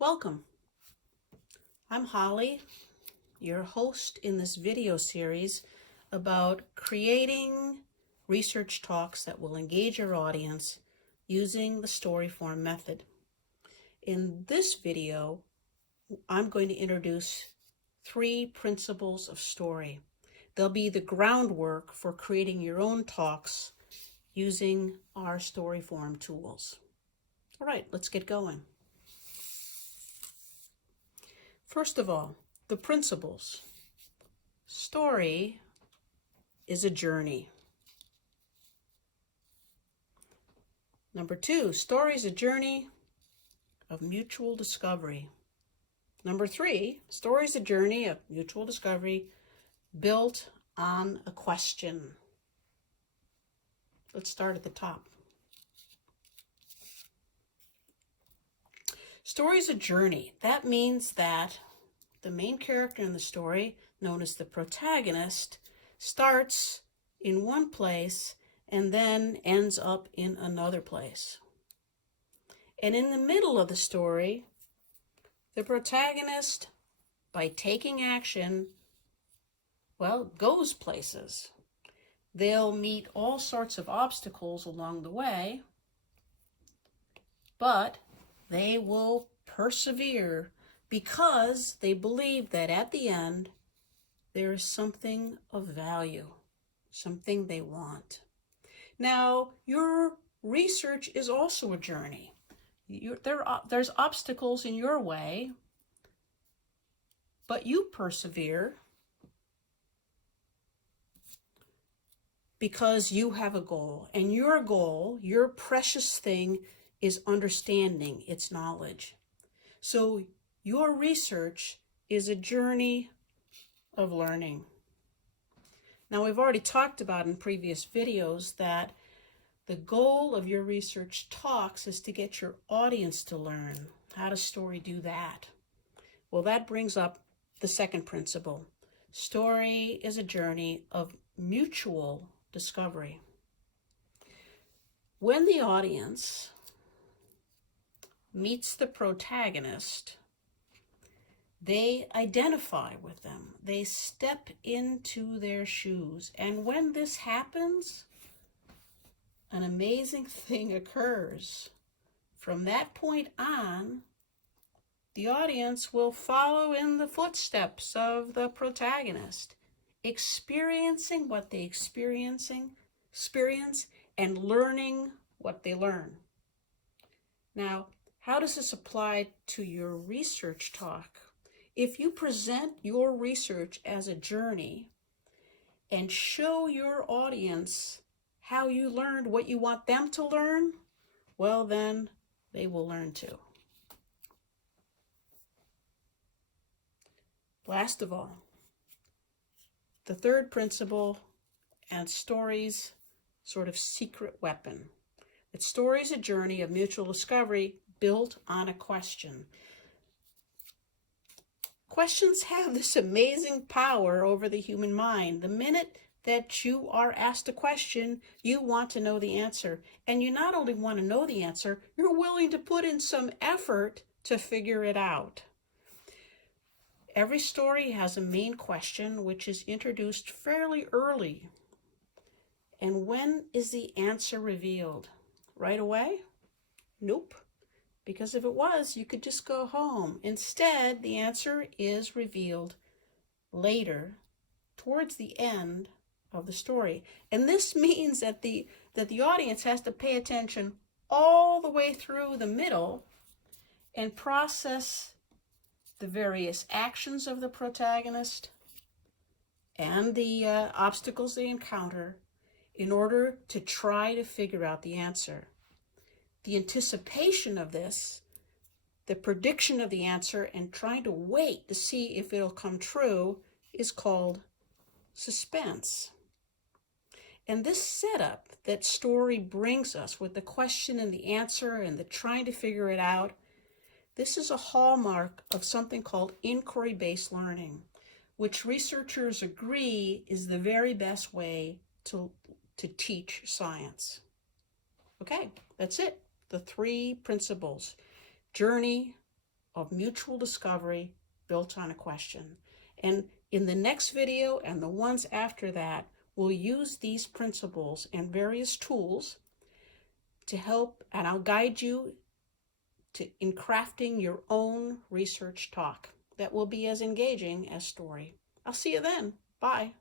Welcome. I'm Holly, your host in this video series about creating research talks that will engage your audience using the story form method. In this video, I'm going to introduce 3 principles of story. They'll be the groundwork for creating your own talks using our story form tools. All right, let's get going. First of all, the principles. Story is a journey. Number 2, story is a journey of mutual discovery. Number 3, story is a journey of mutual discovery built on a question. Let's start at the top. Story is a journey. That means that the main character in the story, known as the protagonist, starts in one place and then ends up in another place. And in the middle of the story, the protagonist, by taking action, goes places. They'll meet all sorts of obstacles along the way, but they will persevere because they believe that at the end there is something of value, something they want. Now, your research is also a journey. There's obstacles in your way, but you persevere because you have a goal. And your goal, your precious thing, is understanding, it's knowledge. So your research is a journey of learning. Now, we've already talked about in previous videos that the goal of your research talks is to get your audience to learn. How does story do that? Well, that brings up the second principle. Story is a journey of mutual discovery. When the audience meets the protagonist, they identify with them. They step into their shoes. And when this happens, an amazing thing occurs. From that point on, the audience will follow in the footsteps of the protagonist, experiencing what they experience and learning what they learn. Now, how does this apply to your research talk? If you present your research as a journey and show your audience how you learned what you want them to learn, well, then they will learn too. Last of all, the third principle and story's sort of secret weapon. That story is a journey of mutual discovery built on a question. Questions have this amazing power over the human mind. The minute that you are asked a question, you want to know the answer. And you not only want to know the answer, you're willing to put in some effort to figure it out. Every story has a main question which is introduced fairly early. And when is the answer revealed? Right away? Nope. Because if it was, you could just go home. Instead, the answer is revealed later, towards the end of the story. And this means that the audience has to pay attention all the way through the middle and process the various actions of the protagonist and the obstacles they encounter in order to try to figure out the answer. The anticipation of this, the prediction of the answer, and trying to wait to see if it'll come true is called suspense. And this setup that story brings us with the question and the answer and the trying to figure it out, this is a hallmark of something called inquiry-based learning, which researchers agree is the very best way to teach science. Okay, that's it. The 3 principles: journey, of mutual discovery built on a question. And in the next video and the ones after that, we'll use these principles and various tools to help, and I'll guide you in crafting your own research talk that will be as engaging as story. I'll see you then. Bye.